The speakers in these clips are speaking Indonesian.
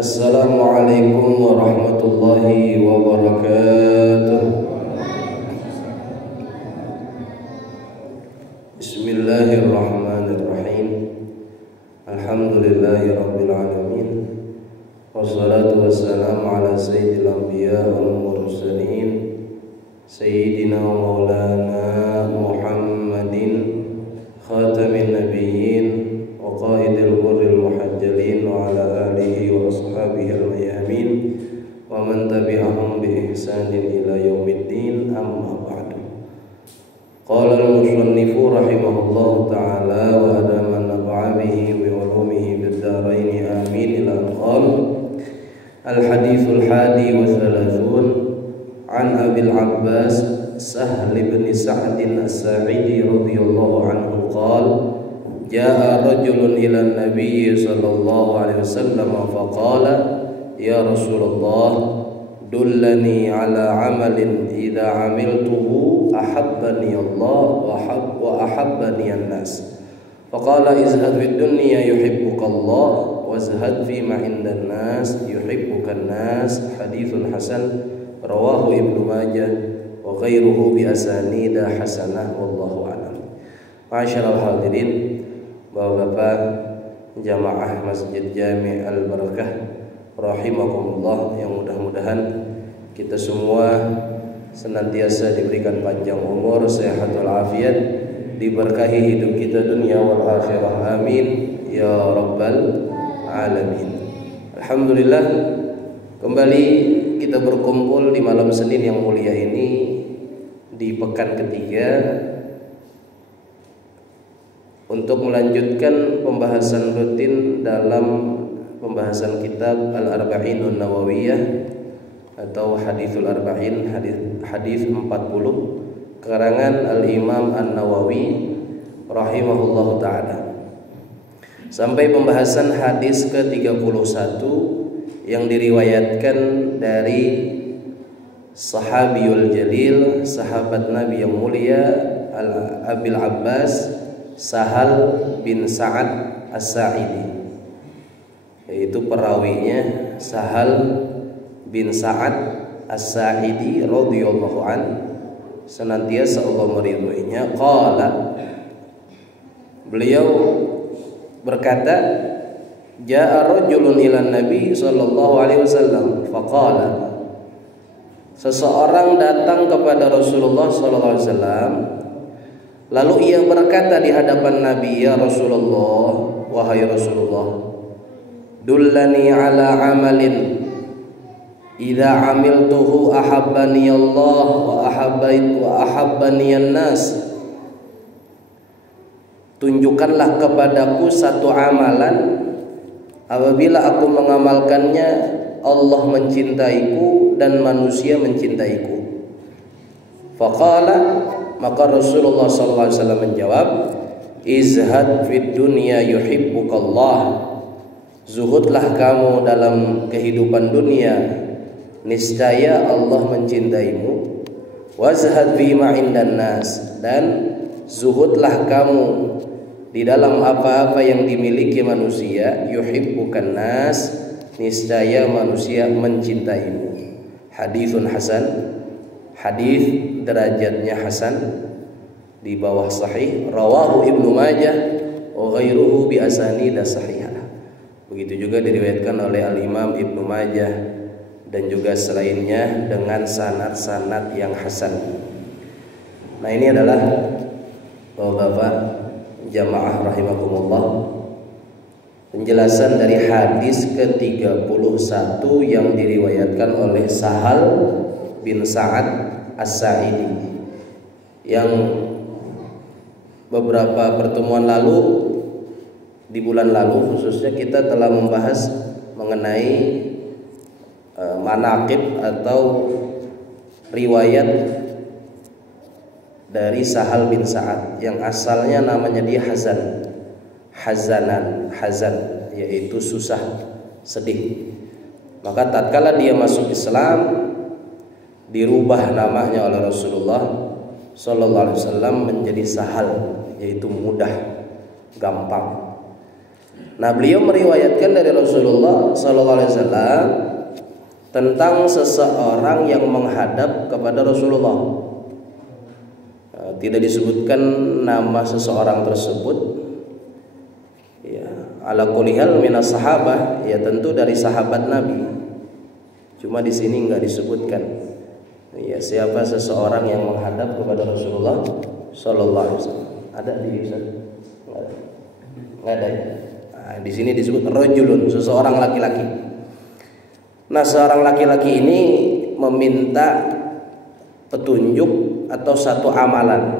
Assalamualaikum warahmatullahi wabarakatuh. Bismillahirrahmanirrahim. Alhamdulillahi rabbil alamin. Wassalatu wassalamu ala sayyidil anbiya wal mursalin Sayyidina wa maulana Muhammadin khatamin nabiyyin wa qaidil ghurril muhajjalin wa ala alihi wa ashabihi al-mayamin wa man tabi'ahum bi ihsanin ila yaumiddin, amma ba'du. Qala al-musannifu rahimahullahu ta'ala wa adama nafa'a bihi bi ulumihi bid darain amin ila qala al-hadithul hadi wa thalathun an Abil Abbas Sahl bin Sa'd as-Sa'idi radhiyallahu anhu qala jaa rajulun ila an-nabiy sallallahu alaihi wasallam faqala ya Rasulullah dullani ala amalin idza amiltuhu ahabbani Allah wa ahabbani an-nas faqala izhad fid dunya yuhibbuka Allah wazhad fi ma indan nas yuhibbuka an-nas. Haditsun hasan rawahu Ibnu Majah wa ghairuhu bi asanida hasanah wallahu a'lam. Masyaallah hadirin, Bapak-bapak jamaah Masjid Jami' Al-Barakah rahimakumullah, yang mudah-mudahan kita semua senantiasa diberikan panjang umur, sehat walafiat, diberkahi hidup kita dunia wal akhirah, amin ya rabbal alamin. Alhamdulillah, kembali kita berkumpul di malam Senin yang mulia ini di pekan ketiga untuk melanjutkan pembahasan rutin dalam pembahasan kitab Al-Arba'inun Nawawiyah atau Hadithul Arba'in, hadis 40 karangan Al-Imam An-Nawawi rahimahullahu ta'ala, sampai pembahasan hadis ke-31 yang diriwayatkan dari Sahabiyul Jalil, sahabat Nabi yang mulia Abil Abbas Sahal bin Sa'ad as-Sa'idi, yaitu perawinya Sahal bin Sa'ad as-Sa'idi radhiyallahu an, senantiasa Allah meridhoinya. Qala, beliau berkata, jaa rajulun ila Nabi sallallahu alaihi wasallam faqala, seseorang datang kepada Rasulullah sallallahu alaihi wasallam, lalu ia berkata di hadapan Nabi, ya Rasulullah, wahai Rasulullah, dullani ala amalin idza amiltuhu ahabbani Allah wa ahabbani an-nas. Tunjukkanlah kepadaku satu amalan, apabila aku mengamalkannya Allah mencintaiku dan manusia mencintaiku. Faqala, maka Rasulullah SAW menjawab, izhad fid dunya yuhibbukallah, zuhudlah kamu dalam kehidupan dunia, niscaya Allah mencintaimu. Wazhad bima indan nas, dan zuhudlah kamu di dalam apa-apa yang dimiliki manusia, yuhibbukan nas, niscaya manusia mencintaimu. Haditsun hasan, hadis derajatnya hasan, di bawah sahih, rawahu Ibnu Majah wa ghairuhu bi asanida sahihah. Begitu juga diriwayatkan oleh Al-Imam Ibnu Majah dan juga selainnya dengan sanad-sanad yang hasan. Nah, ini adalah Bapak-bapak jamaah rahimakumullah, penjelasan dari hadis ke-31 yang diriwayatkan oleh Sahal bin Sa'ad as-Sa'idi, yang beberapa pertemuan lalu, di bulan lalu khususnya, kita telah membahas mengenai manaqib atau riwayat dari Sahal bin Sa'ad yang asalnya namanya dia Hazan, yaitu susah, sedih. Maka tatkala dia masuk Islam, dirubah namanya oleh Rasulullah sallallahu alaihi wasallam menjadi Sahal, yaitu mudah, gampang. Nah, beliau meriwayatkan dari Rasulullah sallallahu alaihi wasallam tentang seseorang yang menghadap kepada Rasulullah. Tidak disebutkan nama seseorang tersebut. Ya, ala kulli hal minas sahabah, ya tentu dari sahabat Nabi. Cuma di sini enggak disebutkan. Ya, siapa seseorang yang menghadap kepada Rasulullah sallallahu alaihi wasallam. Ada di Ustaz? Enggak ada. Nah, di sini disebut rajulun, seseorang laki-laki. Nah, seorang laki-laki ini meminta petunjuk atau satu amalan.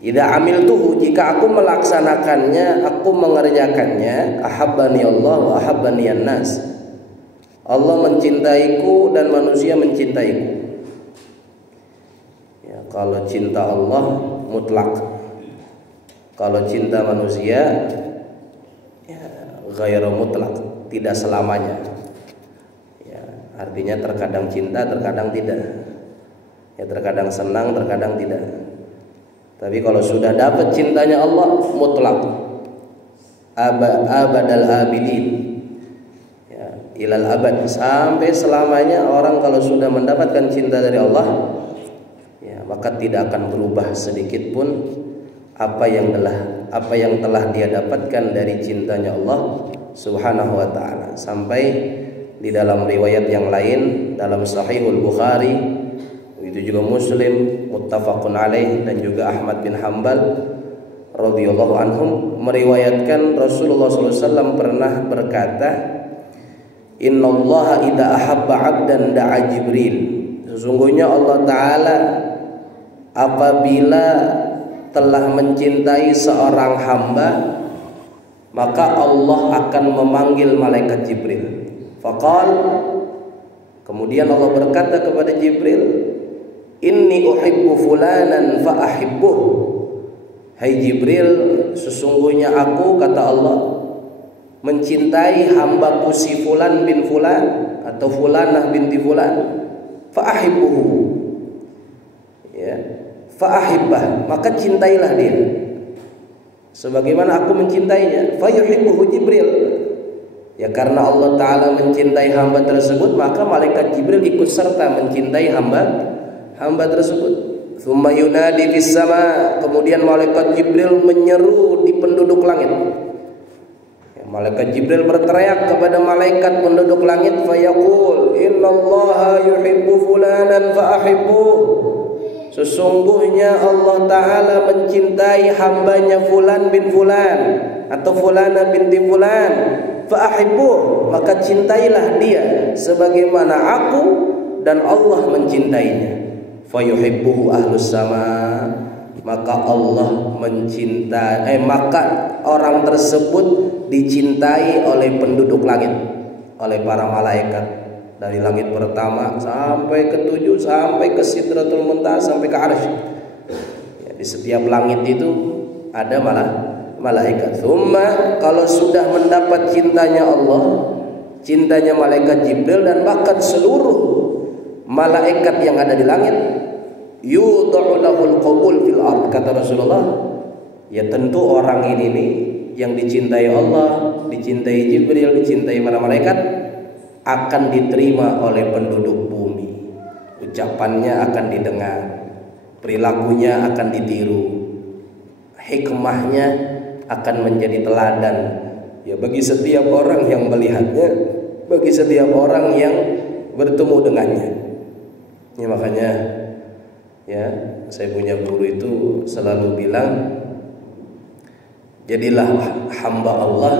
Idza amiltuhu, jika aku melaksanakannya, aku mengerjakannya, ahabbani Allah wa ahabbani an-nas. Allah mencintaiku dan manusia mencintaiku. Ya, kalau cinta Allah mutlak. Kalau cinta manusia ya ghairu mutlak, tidak selamanya. Ya, artinya terkadang cinta, terkadang tidak. Ya, terkadang senang, terkadang tidak. Tapi kalau sudah dapat cintanya Allah mutlak, abadal abidin, ya, ilal abad, sampai selamanya. Orang kalau sudah mendapatkan cinta dari Allah, ya, maka tidak akan berubah sedikit pun apa yang telah dia dapatkan dari cintanya Allah Subhanahu wa taala. Sampai di dalam riwayat yang lain, dalam Sahihul Bukhari, itu juga Muslim, muttafaqun alaih, dan juga Ahmad bin Hanbal radhiyallahu anhum meriwayatkan Rasulullah SAW pernah berkata, innallaha idza ahabba 'abdan da'a Jibril. Sesungguhnya Allah Ta'ala apabila telah mencintai seorang hamba, maka Allah akan memanggil malaikat Jibril. Faqal, kemudian Allah berkata kepada Jibril, inni uhibbu fulanan fa ahibbuh. Hai Jibril, sesungguhnya aku, kata Allah, mencintai hambaku si fulan bin fulan atau fulanah binti fulan, fa ahibbuhu. Ya, fa ahibbah, maka cintailah dia sebagaimana aku mencintainya. Fa yuhibbuhu Jibril. Ya, karena Allah Ta'ala mencintai hamba tersebut, maka malaikat Jibril ikut serta mencintai hamba tersebut. Tsumma yunadi fis sama, kemudian malaikat Jibril menyeru di penduduk langit. Ya, malaikat Jibril berteriak kepada malaikat penduduk langit, fayaqul innallaha yuhibbu fulanan fa ahibbuh. Sesungguhnya Allah Ta'ala mencintai hambanya fulan bin fulan atau fulana binti fulan, fa ahibbuh, maka cintailah dia sebagaimana aku dan Allah mencintainya. Fayuhibbuhu ahlus sama, maka Allah mencintai, maka orang tersebut dicintai oleh penduduk langit, oleh para malaikat, dari langit pertama sampai ke 7, sampai ke Sidratul Muntaha, sampai ke Arsy. Ya, di setiap langit itu ada malaikat. Tsumma, kalau sudah mendapat cintanya Allah, cintanya malaikat Jibril dan bahkan seluruh malaikat yang ada di langit, yudha'u lahul qabul fil ard, kata Rasulullah. Ya, tentu orang ini nih yang dicintai Allah, dicintai Jibril, dicintai para malaikat, akan diterima oleh penduduk bumi. Ucapannya akan didengar, perilakunya akan ditiru, hikmahnya akan menjadi teladan, ya, bagi setiap orang yang melihatnya, bagi setiap orang yang bertemu dengannya. Ya, makanya ya, saya punya guru itu selalu bilang, jadilah hamba Allah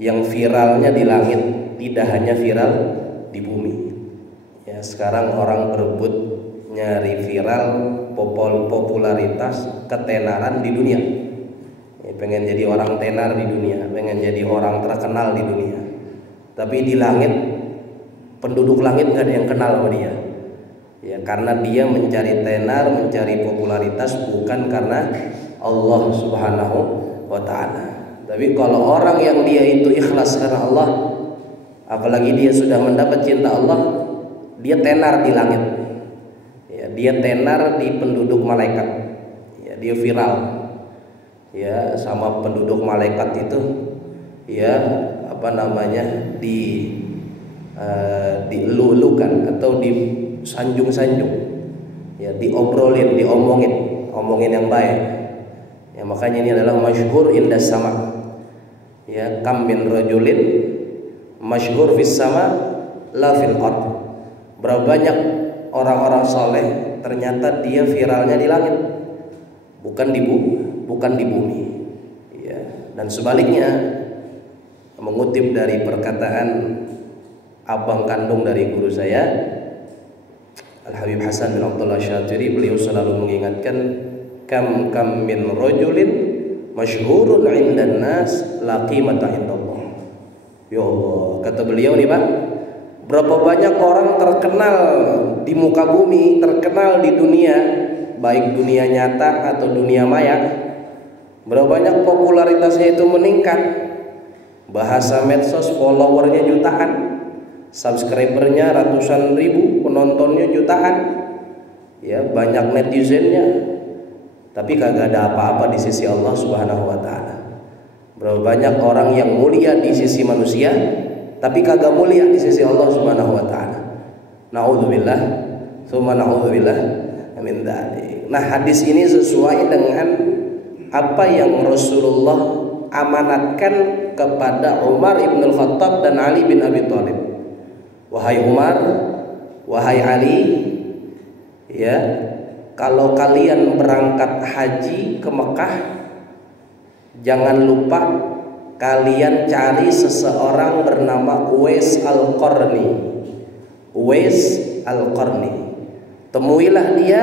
yang viralnya di langit, tidak hanya viral di bumi. Ya, sekarang orang berebut nyari viral, popularitas, ketenaran di dunia. Ya, pengen jadi orang tenar di dunia, pengen jadi orang terkenal di dunia. Tapi di langit, penduduk langit nggak ada yang kenal sama dia. Ya, karena dia mencari tenar, mencari popularitas, bukan karena Allah Subhanahu wa ta'ala. Tapi kalau orang yang dia itu ikhlas karena Allah, apalagi dia sudah mendapat cinta Allah, dia tenar di langit. Ya, dia tenar di penduduk malaikat. Ya, dia viral. ya sama penduduk malaikat itu ya dielu-elukan atau disanjung-sanjung, ya diobrolin, omongin yang baik. Ya makanya ini adalah masyhur indas sama. Ya kam min rajulin masyhur fis sama la fil ard. Berapa banyak orang-orang soleh ternyata dia viralnya di langit, bukan di bumi. Ya, dan sebaliknya, mengutip dari perkataan abang kandung dari guru saya, Al-Habib Hasan bin Abdullah Syatiri, beliau selalu mengingatkan kam min rajulin masyhurun 'indan nas la qimata 'indallah. Ya Allah, kata beliau nih Pak, berapa banyak orang terkenal di muka bumi, terkenal di dunia, baik dunia nyata atau dunia maya, berapa banyak popularitasnya itu meningkat. Bahasa medsos followernya jutaan, subscribernya ratusan ribu, penontonnya jutaan, ya banyak netizennya, tapi kagak ada apa-apa di sisi Allah Subhanahu wa taala. Berapa banyak orang yang mulia di sisi manusia, tapi kagak mulia di sisi Allah Subhanahu wa taala. Nauzubillah, tsumma nauzubillah min dzalik. Nah, hadis ini sesuai dengan apa yang Rasulullah amanatkan kepada Umar ibn al-Khattab dan Ali bin Abi Thalib. Wahai Umar, wahai Ali, ya, kalau kalian berangkat haji ke Mekah, jangan lupa kalian cari seseorang bernama Uwais Al-Qarni. Uwais Al-Qarni. Temuilah dia,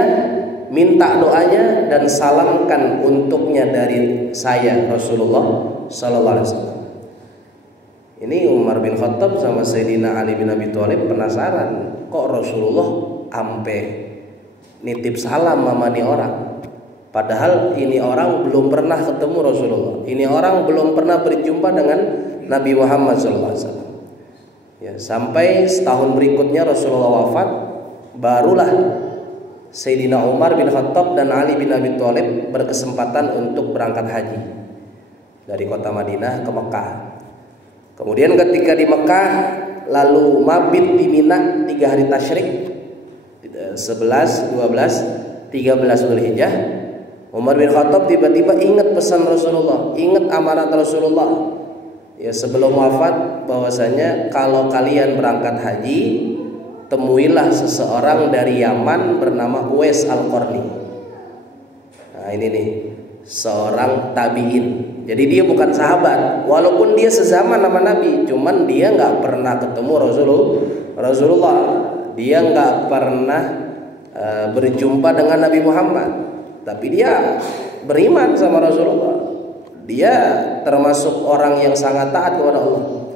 minta doanya dan salamkan untuknya dari saya Rasulullah sallallahu alaihi wasallam. Ini Umar bin Khattab sama Sayyidina Ali bin Abi Thalib penasaran, kok Rasulullah ampe nitip salam sama nih orang. Padahal ini orang belum pernah ketemu Rasulullah. Ini orang belum pernah berjumpa dengan Nabi Muhammad sallallahu alaihi wasallam. Ya, sampai setahun berikutnya Rasulullah wafat, barulah Sayyidina Umar bin Khattab dan Ali bin Abi Thalib berkesempatan untuk berangkat haji dari kota Madinah ke Mekah. Kemudian ketika di Mekah, lalu mabit di Mina 3 hari tasyrik, 11, 12, 13 Dzulhijjah. Umar bin Khattab tiba-tiba ingat pesan Rasulullah, ingat amanat Rasulullah, ya sebelum wafat, bahwasanya kalau kalian berangkat haji, temuilah seseorang dari Yaman bernama Uwais Al-Qarni. Nah ini nih, seorang tabi'in. Jadi dia bukan sahabat, walaupun dia sezaman sama Nabi, cuman dia nggak pernah ketemu Rasulullah. Dia nggak pernah berjumpa dengan Nabi Muhammad, tapi dia beriman sama Rasulullah. Dia termasuk orang yang sangat taat kepada Allah.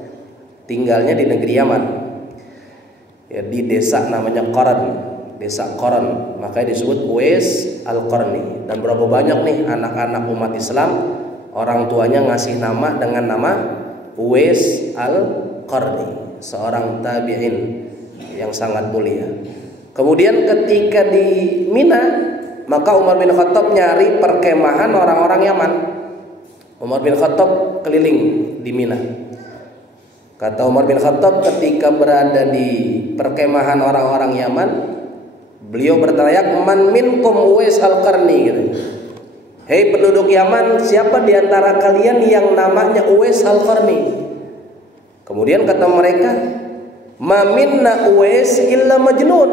Tinggalnya di negeri Yaman, ya, di desa namanya Qaran, desa Qaran, makanya disebut Uwais Al-Qarni. Dan berapa banyak nih anak-anak umat Islam, orang tuanya ngasih nama dengan nama Uwais Al-Qarni, seorang tabi'in yang sangat mulia. Kemudian ketika di Mina, maka Umar bin Khattab nyari perkemahan orang-orang Yaman. Umar bin Khattab keliling di Mina. Kata Umar bin Khattab, ketika berada di perkemahan orang-orang Yaman, beliau berteriak, "Man minkum Uwais Al-Qarni," gitu. Hei penduduk Yaman, siapa di antara kalian yang namanya Uwais Al-Qarni? Kemudian kata mereka, "Ma minna Uwais illa majnun."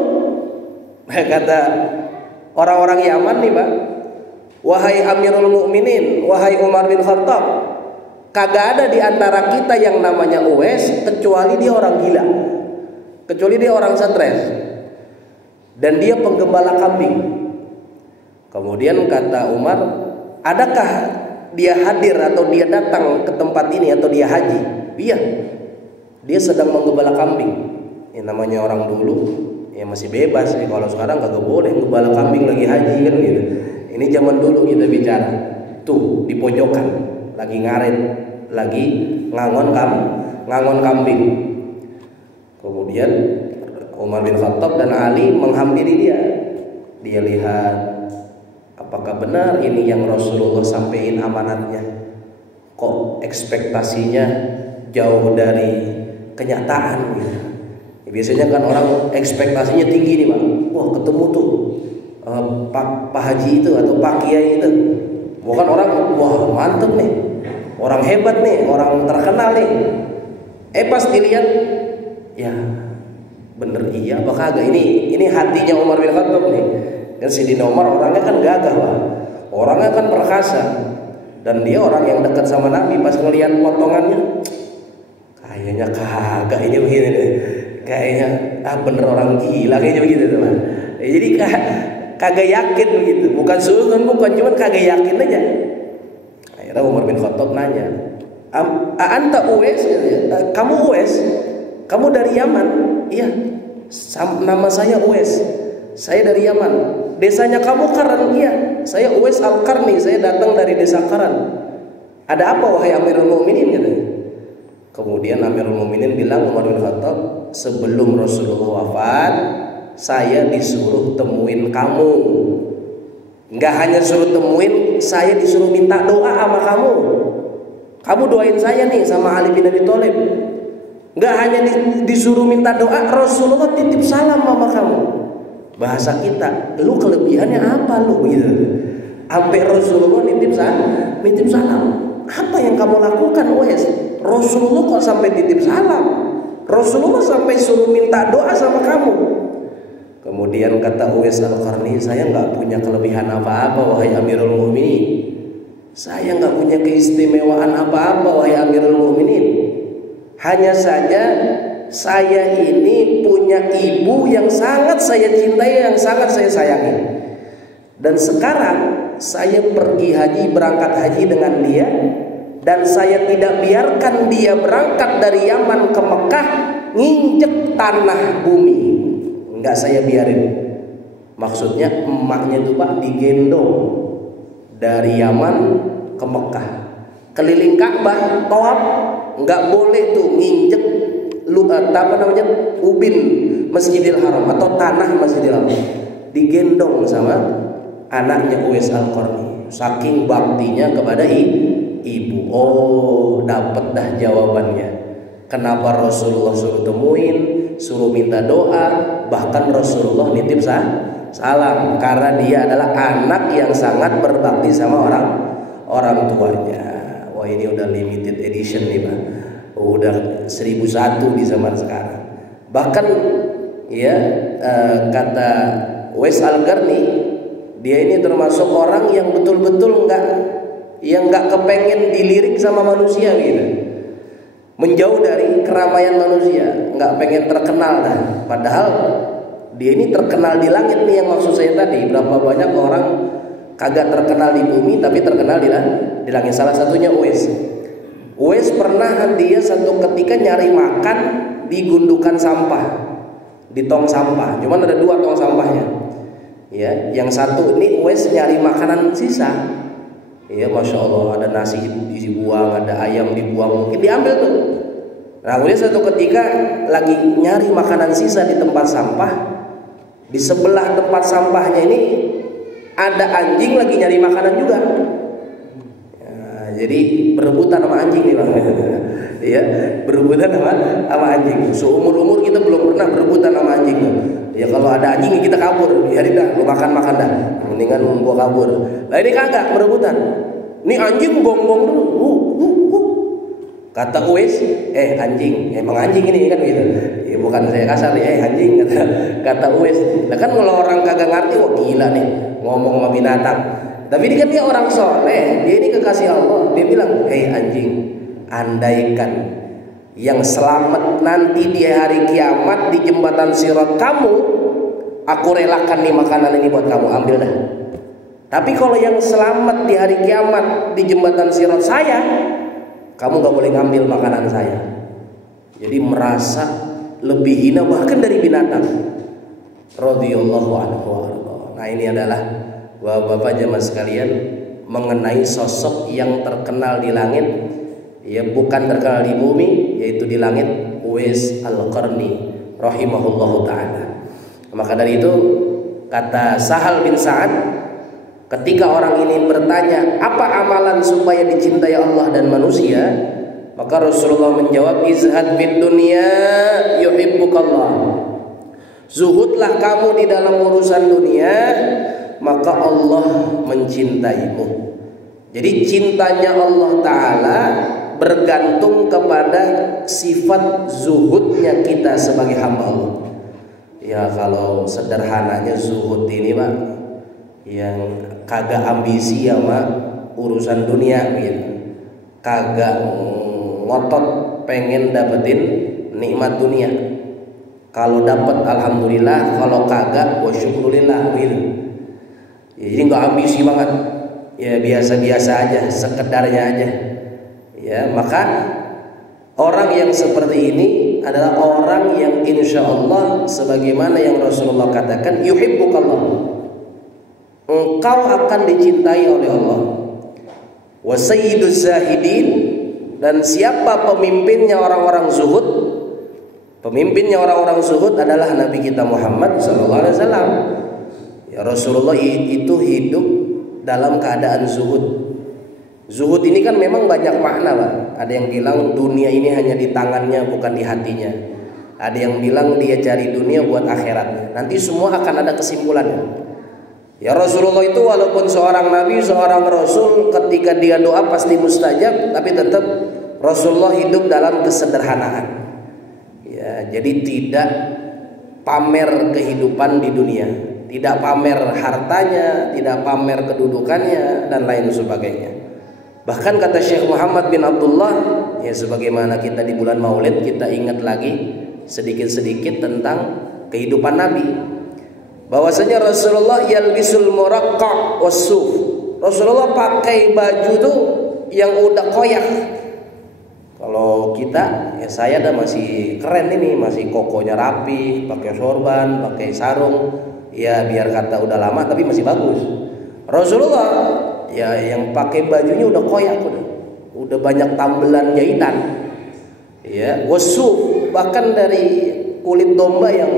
Kata orang-orang Yaman nih Pak, "Wahai Amirul Mukminin, wahai Umar bin Khattab, kagak ada di antara kita yang namanya Uwais kecuali dia orang gila, kecuali dia orang stres, dan dia penggembala kambing." Kemudian kata Umar, "Adakah dia hadir atau dia datang ke tempat ini atau dia haji?" "Iya, dia sedang menggembala kambing." Ini namanya orang dulu ya masih bebas ya, kalau sekarang kagak boleh gembala kambing lagi haji kan gitu. Ini zaman dulu kita bicara. Tuh di pojokan lagi ngaret, lagi ngangon kambing. Kemudian Umar bin Khattab dan Ali menghampiri dia. Dia lihat apakah benar ini yang Rasulullah sampaikan amanatnya? Kok ekspektasinya jauh dari kenyataan gitu. Ya, biasanya kan orang ekspektasinya tinggi nih Pak. Wah ketemu tuh Pak Haji itu atau Pak Kiai itu. Bukan orang, wah mantep nih, orang hebat nih, orang terkenal nih. Pas dilihat, ya bener iya apa kagak? Ini hatinya Umar bin Khattab nih. Dan Sayyidina Umar orangnya kan gagah Pak. Orangnya kan perkasa. Dan dia orang yang dekat sama Nabi. Pas ngelihat potongannya, kayaknya kagak ini begini deh. Kayaknya bener orang gila kayaknya begitu teman. Jadi kagak yakin begitu. Bukan suudon, bukan, cuman kagak yakin aja. Akhirnya Umar bin Khattab nanya, anta Uwais? Kamu Uwais? Kamu dari Yaman? Iya. Nama saya Uwais. Saya dari Yaman. Desanya kamu Karan? Iya. Saya Uwais Al-Qarni. Saya datang dari desa Karan. Ada apa wahai Amirul Mukminin? Katanya. Kemudian Amirul Mukminin bilang, Umar bin Khattab, sebelum Rasulullah wafat, saya disuruh temuin kamu. Enggak hanya suruh temuin, saya disuruh minta doa sama kamu. Kamu doain saya nih sama Ali bin Abi Thalib. Enggak hanya disuruh minta doa, Rasulullah titip salam sama kamu. Bahasa kita, lu kelebihannya apa lu gitu. Sampai Rasulullah nitip salam. Apa yang kamu lakukan Uwais? Rasulullah kok sampai titip salam? Rasulullah sampai suruh minta doa sama kamu. Kemudian kata Uwais Al-Qarni, saya nggak punya kelebihan apa-apa wahai Amirul Mukminin. Saya nggak punya keistimewaan apa-apa wahai Amirul Mukminin. Hanya saja saya ini punya ibu yang sangat saya cintai, yang sangat saya sayangi. Dan sekarang saya pergi haji, berangkat haji dengan dia, dan saya tidak biarkan dia berangkat dari Yaman ke Mekah nginjek tanah bumi. Enggak saya biarin. Maksudnya emaknya itu Pak digendong dari Yaman ke Mekah, keliling Ka'bah, tawaf, enggak boleh tuh nginjek ubin Masjidil Haram atau tanah Masjidil Haram. Digendong sama anaknya Uwais Al-Qarni. Saking baktinya kepada ibu. Oh, dapat dah jawabannya. Kenapa Rasulullah suruh temuin, suruh minta doa, bahkan Rasulullah nitip salam, karena dia adalah anak yang sangat berbakti sama orang tuanya. Wah, ini udah limited edition nih Pak. Udah 1001 di zaman sekarang. Bahkan ya kata Uwais Al-Qarni, dia ini termasuk orang yang betul-betul nggak kepengen dilirik sama manusia gitu. Menjauh dari keramaian manusia, nggak pengen terkenal dah. Padahal dia ini terkenal di langit nih, yang maksud saya tadi. Berapa banyak orang kagak terkenal di bumi tapi terkenal di langit. Salah satunya Uwais. Uwais pernah dia satu ketika nyari makan di gundukan sampah, di tong sampah. Cuman ada 2 tong sampahnya. Ya, yang satu ini Uwais nyari makanan sisa. Ya, masya Allah, ada nasi dibuang, ada ayam dibuang, mungkin diambil tuh. Nah, kemudian satu ketika lagi nyari makanan sisa di tempat sampah, di sebelah tempat sampahnya ini ada anjing lagi nyari makanan juga. Ya, jadi berebutan sama anjing nih Bang. Ya, berebutan sama anjing. Seumur-umur kita belum pernah berebutan sama anjing. Ya kalau ada anjing kita kabur, ya dah, lu makan dah. Mendingan gua kabur. Lah ini kagak berebutan. Ini anjing gonggong dulu. Kata Uwais, anjing, emang anjing ini kan gitu. Ya bukan saya kasar ya, anjing kata Uwais. Nah kan kalau orang kagak ngerti, wah gila nih ngomong sama binatang. Tapi ini kan dia orang soleh, dia ini kekasih Allah. Dia bilang, anjing, andaikan yang selamat nanti di hari kiamat di jembatan Sirat kamu, aku relakan nih makanan ini buat kamu, ambil dah. Tapi kalau yang selamat di hari kiamat di jembatan Sirat saya, kamu gak boleh ngambil makanan saya. Jadi merasa lebih hina bahkan dari binatang. Radhiyallahu anhu. Nah ini adalah bapak-bapak jemaah sekalian mengenai sosok yang terkenal di langit, ya bukan terkenal di bumi, yaitu di langit, Uwais Al-Qarni rahimahullahu ta'ala. Maka dari itu kata Sahal bin Sa'ad, Ketika orang ini bertanya, apa amalan supaya dicintai Allah dan manusia? Maka Rasulullah menjawab, izhad fid dunya yuhibbukallah. Zuhudlah kamu di dalam urusan dunia, maka Allah mencintaimu. Jadi cintanya Allah Ta'ala bergantung kepada sifat zuhudnya kita sebagai hamba Allah. Ya kalau sederhananya zuhud ini Pak, yang kagak ambisi ya Pak urusan dunia gitu. Kagak ngotot pengen dapetin nikmat dunia. Kalau dapat alhamdulillah, kalau kagak wa syukurillah gitu. Ya, jadi nggak ambisi banget. Ya biasa-biasa aja, sekedarnya aja. Ya, maka orang yang seperti ini adalah orang yang insya Allah sebagaimana yang Rasulullah katakan, yuhibbukallah. Engkau akan dicintai oleh Allah. Wa sayyiduz zahidin, dan siapa pemimpinnya orang-orang zuhud? Pemimpinnya orang-orang zuhud adalah Nabi kita Muhammad SAW. Ya, Rasulullah itu hidup dalam keadaan zuhud. Zuhud ini kan memang banyak makna Pak. Ada yang bilang dunia ini hanya di tangannya bukan di hatinya. Ada yang bilang dia cari dunia buat akhiratnya. Nanti semua akan ada kesimpulannya. Ya Rasulullah itu walaupun seorang nabi, seorang rasul, ketika dia doa pasti mustajab, tapi tetap Rasulullah hidup dalam kesederhanaan. Ya, jadi tidak pamer kehidupan di dunia, tidak pamer hartanya, tidak pamer kedudukannya dan lain sebagainya. Bahkan kata Syekh Muhammad bin Abdullah, ya sebagaimana kita di bulan Maulid kita ingat lagi sedikit-sedikit tentang kehidupan Nabi. Bahwasanya Rasulullah yalbisul muraqqa wassuf. Rasulullah pakai baju tuh yang udah koyak. Kalau kita, ya saya dah masih keren ini, masih kokonya rapi, pakai sorban, pakai sarung, ya biar kata udah lama tapi masih bagus. Rasulullah ya yang pakai bajunya udah koyak, udah banyak tambelan jahitan. Ya, wassuf, bahkan dari kulit domba yang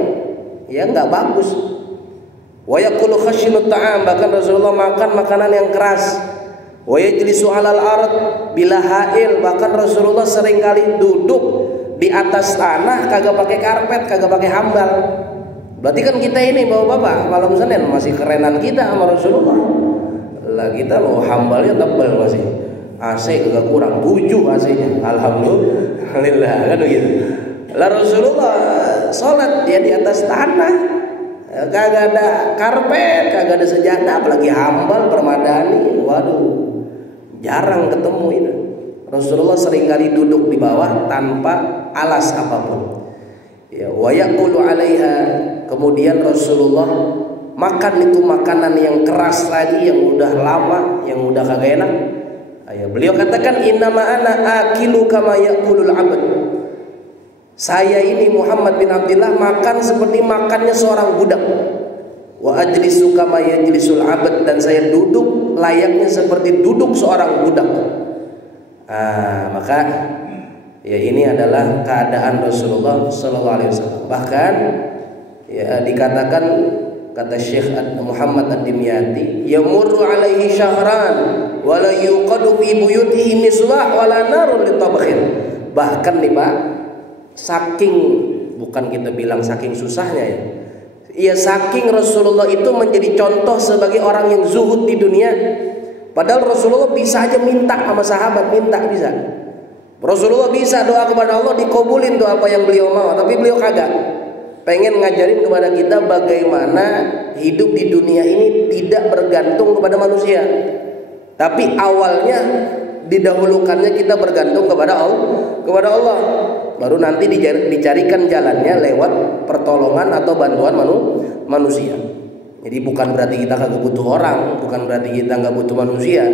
ya nggak bagus. Wa yaqulu khashinut ta'am, bahkan Rasulullah makan makanan yang keras. Wa yajlisu 'alal ard bila hail, bahkan Rasulullah seringkali duduk di atas tanah kagak pakai karpet, kagak pakai hambal. Berarti kan kita ini bapak-bapak malam Senin masih kerenan kita sama Rasulullah. Lah kita loh hambalnya tebal masih. AC kagak kurang 7 AC-nya. Alhamdulillah kan begitu. Lah Rasulullah salat dia di atas tanah. Kagak ada karpet, kagak ada sejadah, apalagi hambal permadani. Waduh, jarang ketemu itu. Rasulullah seringkali duduk di bawah tanpa alas apapun. Ya, wa yaqulu 'alaiha, kemudian Rasulullah makan itu makanan yang keras lagi, yang udah lama, yang udah kagak enak. Ayo, beliau katakan innama ana akilu kama yaqulul 'abd. Saya ini Muhammad bin Abdullah makan seperti makannya seorang budak. Wa ajlisu kama yajlisul 'abd, dan saya duduk layaknya seperti duduk seorang budak. Maka ya ini adalah keadaan Rasulullah sallallahu alaihi wasallam. Bahkan ya dikatakan kata Syekh Muhammad Ad-Dimyati, yamurru alaihi syahran wa la yuqadu fi buyutihi misbah wa la narun litabkhin. Bahkan nih Pak, saking, bukan kita bilang saking susahnya ya, ya saking Rasulullah itu menjadi contoh sebagai orang yang zuhud di dunia. Padahal Rasulullah bisa aja minta sama sahabat, minta bisa. Rasulullah bisa doa kepada Allah dikabulin doa apa yang beliau mau, tapi beliau kagak. Pengen ngajarin kepada kita bagaimana hidup di dunia ini tidak bergantung kepada manusia, tapi awalnya didahulukannya kita bergantung kepada Allah. Baru nanti dicarikan jalannya lewat pertolongan atau bantuan manusia. Jadi bukan berarti kita kagak butuh orang, bukan berarti kita nggak butuh manusia.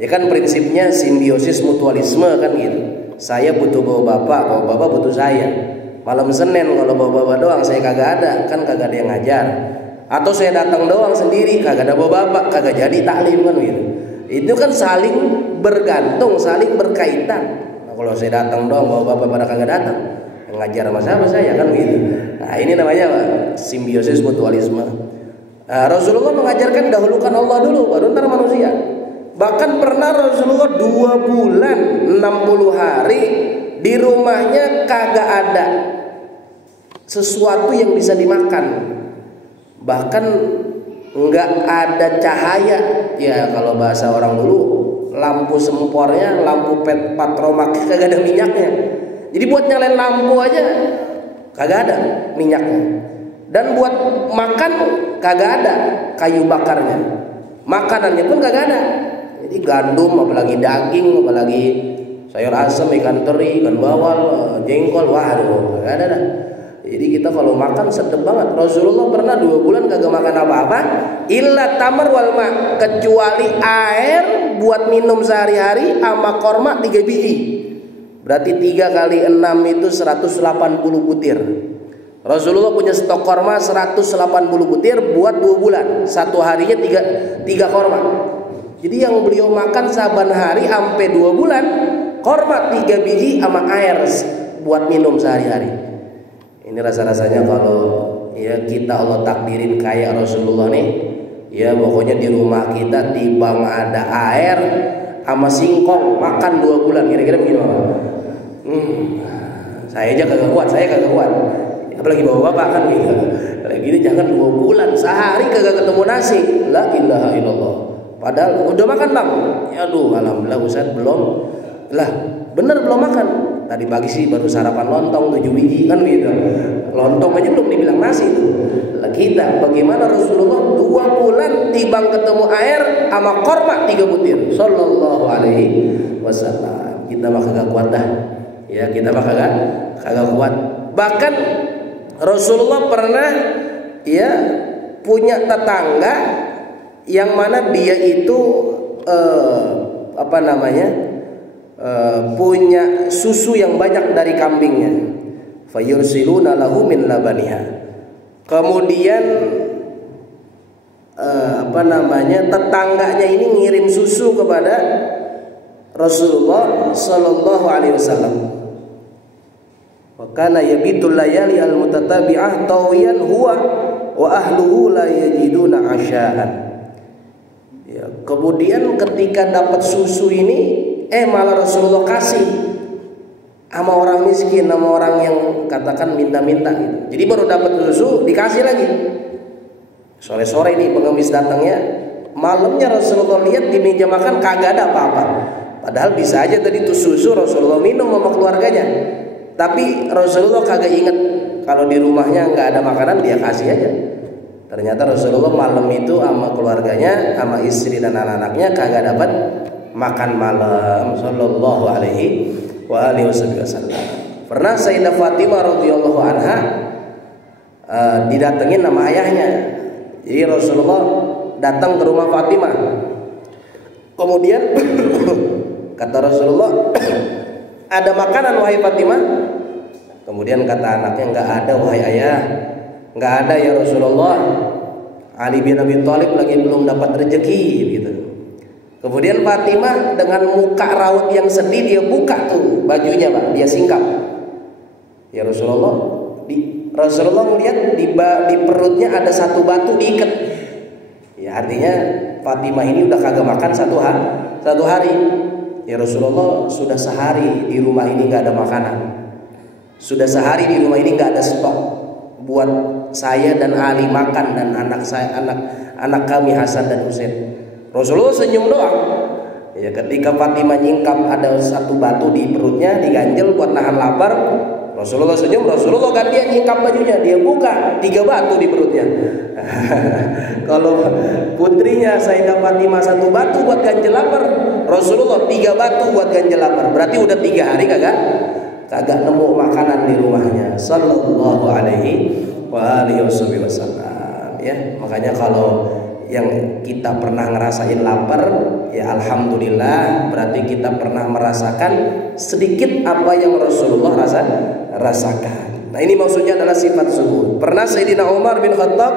Ya kan prinsipnya simbiosis mutualisme kan gitu. Saya butuh bapak butuh saya. Malam Senin kalau bapak doang saya kagak ada, kan kagak ada yang ngajar. Atau saya datang doang sendiri, kagak ada bapak, kagak jadi taklim kan gitu. Itu kan saling bergantung, saling berkaitan. Nah, kalau saya datang doang, bapak pada kagak datang, yang ngajar sama siapa saya kan gitu. Nah ini namanya apa? Simbiosis mutualisme. Nah, Rasulullah mengajarkan dahulukan Allah dulu, baru ntar manusia. Bahkan pernah Rasulullah 2 bulan 60 hari di rumahnya kagak ada sesuatu yang bisa dimakan. Bahkan nggak ada cahaya. Ya kalau bahasa orang dulu, lampu sempornya, lampu patromak kagak ada minyaknya. Jadi buat nyalain lampu aja kagak ada minyaknya. Dan buat makan kagak ada kayu bakarnya. Makanannya pun kagak ada. Jadi gandum, apalagi daging, apalagi sayur asam, ikan teri, ikan bawal, jengkol, waduh kagak ada dah. Jadi kita kalau makan sedep banget. Rasulullah pernah 2 bulan kagak makan apa-apa, illa tamar wal ma, kecuali air buat minum sehari-hari sama korma 3 biji. Berarti 3 kali 6 itu 180 butir. Rasulullah punya stok korma 180 butir buat 2 bulan. Satu harinya 3 korma. Jadi yang beliau makan saban hari sampai 2 bulan, korma 3 biji sama air buat minum sehari-hari. Ini rasa-rasanya kalau ya kita Allah takdirin kayak Rasulullah nih, ya pokoknya di rumah kita timbang ada air sama singkong makan 2 bulan, kira-kira begini Pak. Saya aja kagak kuat, apalagi bawa bapak kan gitu. Kayak gini jangan 2 bulan, sehari kagak ketemu nasi. La ilaha illallah. Padahal udah makan Bang. Ya aduh, alhamdulillah Ustaz belum. Lah, bener belum makan. Tadi pagi sih baru sarapan lontong 7 biji kan gitu. Lontong aja belum dibilang nasi tuh. Lah kita bagaimana Rasulullah 2 bulan tibang ketemu air sama korma 3 butir. Sallallahu alaihi wasallam. Kita mah kagak kuat dah. Ya, kita mah kagak kuat. Bahkan Rasulullah pernah ya punya tetangga yang mana dia itu punya susu yang banyak dari kambingnya. Fayursiluna lahu min labaniha. Kemudian tetangganya ini ngirim susu kepada Rasulullah sallallahu alaihi wasallam. Wa kana yabitul layali al-mutatabi'ah tawiyan huwa wa ahluhu la yajiduna asya'an. Ya, kemudian ketika dapat susu ini malah Rasulullah kasih sama orang miskin, sama orang yang katakan minta-minta gitu. Jadi baru dapat susu dikasih lagi. Sore-sore ini pengemis datangnya, malamnya Rasulullah lihat di meja makan kagak ada apa-apa. Padahal bisa aja tadi tuh susu Rasulullah minum sama keluarganya. Tapi Rasulullah kagak inget kalau di rumahnya nggak ada makanan, dia kasih aja. Ternyata Rasulullah malam itu sama keluarganya, sama istri dan anak-anaknya kagak dapat makan malam. Sallallahu alaihi wa alihi wasallam. Pernah Sayyidah Fatimah radhiyallahu anha didatengin sama ayahnya. Jadi Rasulullah datang ke rumah Fatimah. Kemudian kata Rasulullah, ada makanan wahai Fatimah? Kemudian kata anaknya, enggak ada wahai ayah. Enggak ada ya Rasulullah. Ali bin Abi Thalib lagi belum dapat rezeki gitu. Kemudian Fatimah dengan muka raut yang sedih, dia buka tuh bajunya Pak, dia singkap. Ya Rasulullah, Rasulullah melihat di perutnya ada satu batu diikat. Ya artinya Fatimah ini udah kagak makan satu hari. Ya Rasulullah, sudah sehari di rumah ini nggak ada makanan. Sudah sehari di rumah ini nggak ada stok buat saya dan Ali makan dan anak kami Hasan dan Husain. Rasulullah senyum doang. Ya ketika Fatimah nyingkap ada satu batu di perutnya, diganjel buat nahan lapar. Rasulullah senyum, Rasulullah gantian nyingkap bajunya, dia buka 3 batu di perutnya. Kalau putrinya Sayyidah Fatimah 1 batu buat ganjel lapar, Rasulullah 3 batu buat ganjel lapar. Berarti udah 3 hari kagak nemu makanan di rumahnya. Sallallahu alaihi wa alihi wasallam. Ya, makanya kalau yang kita pernah ngerasain lapar, ya alhamdulillah, berarti kita pernah merasakan sedikit apa yang Rasulullah rasakan. Nah ini maksudnya adalah sifat zuhud. Pernah Sayyidina Umar bin Khattab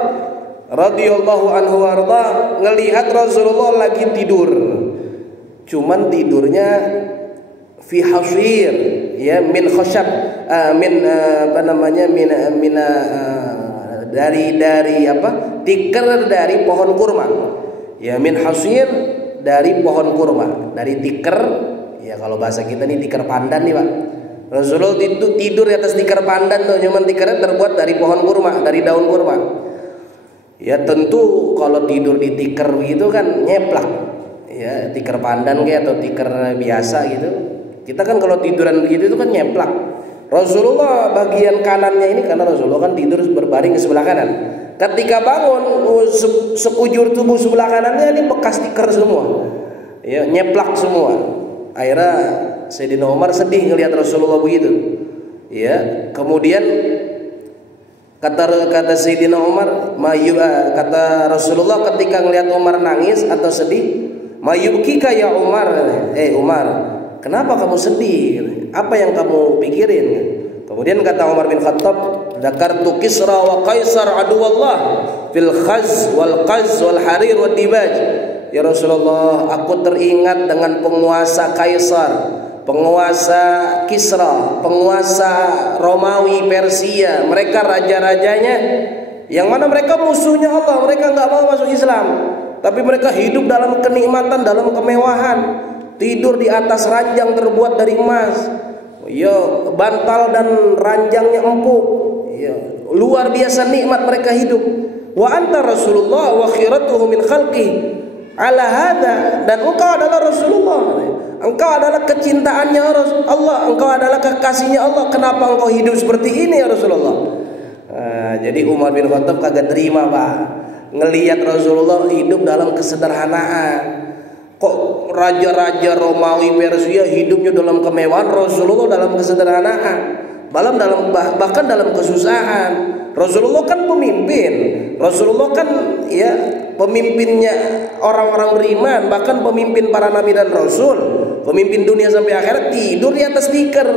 radhiyallahu anhu warda ngelihat Rasulullah lagi tidur, cuman tidurnya fi hasir, ya min khashab, dari apa? Tikar dari pohon kurma. Ya, min hasir dari pohon kurma, dari tikar. Ya kalau bahasa kita nih tikar pandan nih Pak. Rasulullah itu tidur di atas tikar pandan tuh, cuman tikarnya terbuat dari pohon kurma, dari daun kurma. Ya tentu kalau tidur di tikar gitu kan nyeplak. Ya tikar pandan kayak atau tikar biasa gitu. Kita kan kalau tiduran begitu itu kan nyeplak. Rasulullah bagian kanannya ini, karena Rasulullah kan tidur berbaring ke sebelah kanan. Ketika bangun sekujur tubuh sebelah kanannya ini bekas tikar semua. Ya, nyeplak semua. Akhirnya Sayyidina Umar sedih ngelihat Rasulullah begitu. Ya, kemudian kata Sayyidina Umar, kata Rasulullah ketika ngelihat Umar nangis atau sedih, "Mayubkika ya Umar?" Umar, kenapa kamu sedih? Apa yang kamu pikirin? Kemudian kata Umar bin Khattab, "Dzakartu Kisra wa Kaisar aduwallah fil khaz wal qaz wal harir wad dibaj." Ya Rasulullah, aku teringat dengan penguasa Kaisar, penguasa Kisra, penguasa Romawi, Persia. Mereka raja-rajanya yang mana mereka musuhnya Allah. Mereka nggak mau masuk Islam, tapi mereka hidup dalam kenikmatan, dalam kemewahan. Tidur di atas ranjang terbuat dari emas. Ya, bantal dan ranjangnya empuk. Ya, luar biasa nikmat mereka hidup. Wa anta Rasulullah wa khiratuhu min khalqi ala hada, dan engkau adalah Rasulullah. Engkau adalah kecintaannya Allah, engkau adalah kekasihnya Allah. Kenapa engkau hidup seperti ini ya Rasulullah? Jadi Umar bin Khattab kagak terima Pak, ngelihat Rasulullah hidup dalam kesederhanaan. Kok raja-raja Romawi Persia hidupnya dalam kemewahan, Rasulullah dalam kesederhanaan, bahkan dalam kesusahan. Rasulullah kan pemimpin, Rasulullah kan ya pemimpinnya orang-orang beriman, bahkan pemimpin para nabi dan rasul, pemimpin dunia sampai akhirat. Tidur di atas tikar,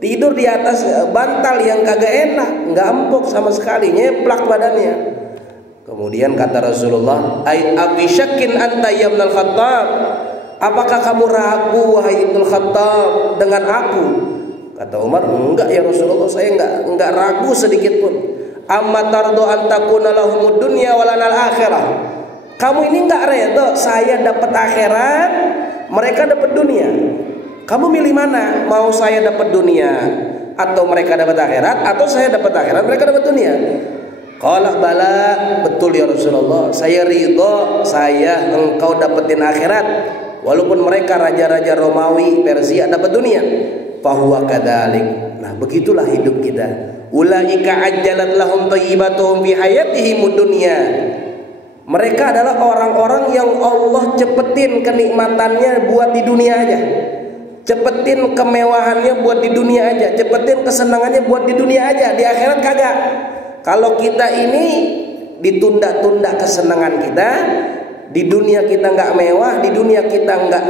tidur di atas bantal yang kagak enak, nggak empuk sama sekali, nyeplak badannya. Kemudian kata Rasulullah, "Ai abisyakin anta ya Ibnul Khattab?" Apakah kamu ragu wahai Ibnul Khattab dengan aku? Kata Umar, "Enggak ya Rasulullah, saya enggak ragu sedikit pun." "Amma tardo an takuna lahumud dunya wa lanal akhirah?" Kamu ini enggak reda saya dapat akhirat, mereka dapat dunia. Kamu milih mana? Mau saya dapat dunia atau mereka dapat akhirat, atau saya dapat akhirat mereka dapat dunia? Qala bala, betul ya Rasulullah, saya ridho, saya engkau dapetin akhirat walaupun mereka raja-raja Romawi Persia dapat dunia. Fahuwa kadzalik. Nah, begitulah hidup kita. Ulaika ajjalat lahum thayyibatuhum fi hayatihimud dunya. Mereka adalah orang-orang yang Allah cepetin kenikmatannya buat di dunia aja. Cepetin kemewahannya buat di dunia aja, cepetin kesenangannya buat di dunia aja, di akhirat kagak. Kalau kita ini ditunda-tunda kesenangan kita, di dunia kita nggak mewah, di dunia kita nggak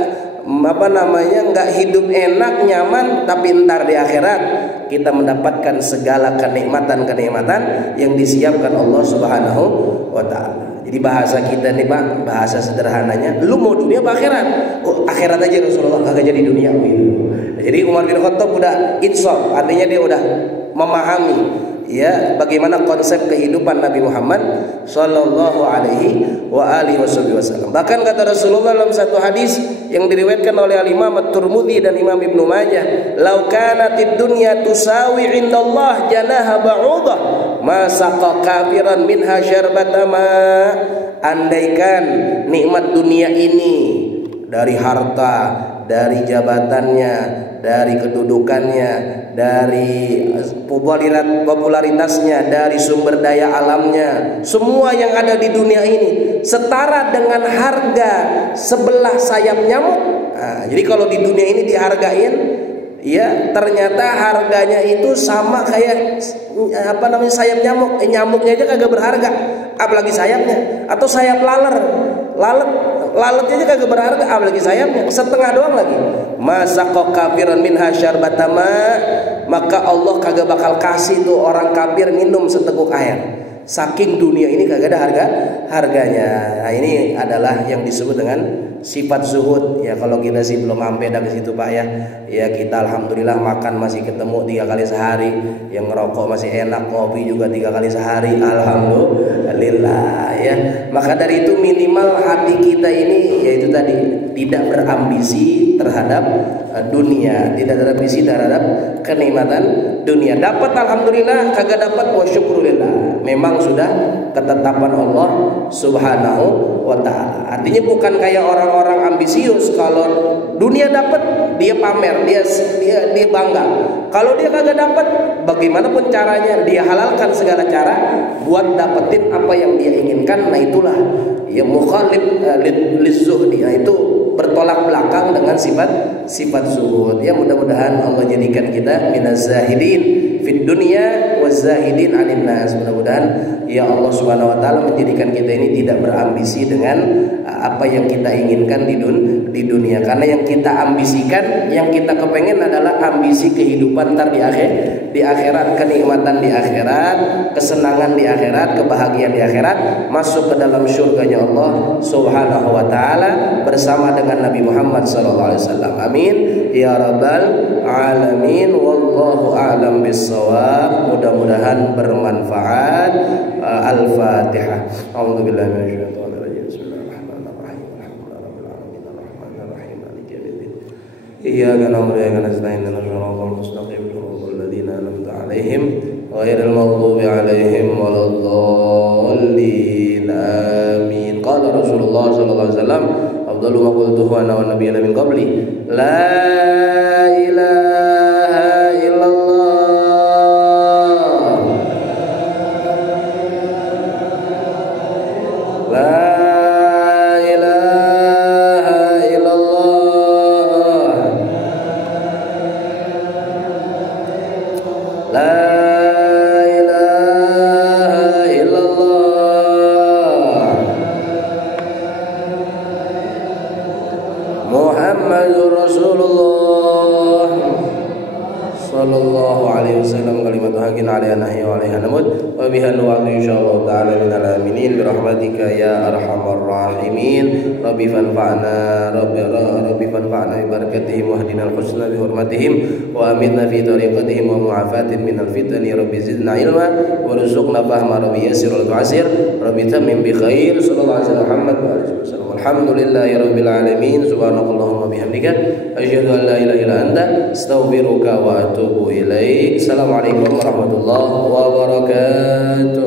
nggak hidup enak nyaman, tapi ntar di akhirat kita mendapatkan segala kenikmatan yang disiapkan Allah Subhanahu wa Ta'ala. Jadi bahasa kita nih Pak, bahasa sederhananya, lu mau dunia apa akhirat? Oh, akhirat aja Rasulullah, kagak jadi dunia gitu. Jadi Umar bin Khattab udah insaf, artinya dia udah memahami ya bagaimana konsep kehidupan Nabi Muhammad sallallahu alaihi wa alihi wasallam. Bahkan kata Rasulullah dalam satu hadis yang diriwayatkan oleh Imam At-Tirmidzi dan Imam Ibnu Majah, "Lau kanatid dunya tusawi indallah janaha ba'udah, ma saqa kafiran minha syarbata ma." Andaikan nikmat dunia ini dari harta, dari jabatannya, dari kedudukannya, dari popularitasnya, dari sumber daya alamnya, semua yang ada di dunia ini setara dengan harga sebelah sayap nyamuk. Nah, jadi kalau di dunia ini dihargain, ya ternyata harganya itu sama kayak sayap nyamuk. Nyamuknya aja kagak berharga, apalagi sayapnya. Atau sayap lalatnya aja kagak berharga, apalagi sayapnya, setengah doang lagi. Masaqqa kafiran minha syarbatama, maka Allah kagak bakal kasih tuh orang kafir minum seteguk air. Saking dunia ini kagak ada harganya. Nah, ini adalah yang disebut dengan sifat zuhud. Ya kalau kita sih belum sampai dah ke situ Pak ya. Ya kita alhamdulillah makan masih ketemu 3 kali sehari, yang ngerokok masih enak, kopi juga 3 kali sehari. Alhamdulillah ya. Maka dari itu minimal hati kita ini yaitu tadi tidak berambisi terhadap dunia, tidak berambisi terhadap kenikmatan dunia. Dapat alhamdulillah, kagak dapat wa syukurillah. Memang sudah ketetapan Allah Subhanahu wa taala. Artinya bukan kayak orang-orang ambisius, kalau dunia dapat dia pamer, dia bangga. Kalau dia kagak dapat, bagaimanapun caranya dia halalkan segala cara buat dapetin apa yang dia inginkan. Nah itulah ya mukhalif lizuhdi. Nah itu bertolak belakang dengan sifat zuhud. Ya mudah-mudahan Allah jadikan kita minaz zahidin fid dunya waz zahidin 'anil nas. Mudah-mudahan ya Allah Subhanahu wa taala menjadikan kita ini tidak berambisi dengan apa yang kita inginkan di dunia. Karena yang kita ambisikan, yang kita kepengen adalah ambisi kehidupan ntar di akhirat, kenikmatan di akhirat, kesenangan di akhirat, kebahagiaan di akhirat, masuk ke dalam surganya Allah Subhanahu wa taala bersama dengan Nabi Muhammad sallallahu alaihi wasallam. Amin ya rabbal alamin. Wallahu a'lam bissawab. Mudah-mudahan bermanfaat. Al-Fatihah. A'udzubillahi minasyaitonir rajim. Bismillahirrahmanirrahim. Alhamdulillahirabbil alamin arrahmanirrahim maliki yaumiddin. Iyyaka na'budu wa iyyaka nasta'in ihdinas siratal mustaqim siratal ladzina an'amta 'alaihim ghairil maghdubi 'alaihim waladdallin. Amin. Qala Rasulullah sallallahu alaihi wasallam, afdalu ma qultuhu ana wan nabiyyuna min qabli, la ilaha illallah. Muhammadur Rasulullah sallallahu alaihi wasallam. Kalimatu haqqin 'alaiha nahyi wa 'alaiha namut wa biha nu'adhu insyaallah ta'ala minal aminin bi rahmatika ya arhamar rahimin. Rabbi fanfa'na rabbi fanfa'na bi barakatihim wa hdina al-husna bi hurmatihim wa aminna fi tariqatihim wa mu'afatin minal fitani. Rabbi zidna ilma warzuqna fahma. Rabbi yassir wa tu'assir. Rabbi tammim bi khair. Sallallahu alaihi wasallam Muhammad wa alihi wasallam. Alhamdulillahi rabbil alamin. Subhanakallahumma bihamdika asyhadu an la ilaha illa anta astaghfiruka wa atubu ilaik. Assalamualaikum warahmatullahi wabarakatuh.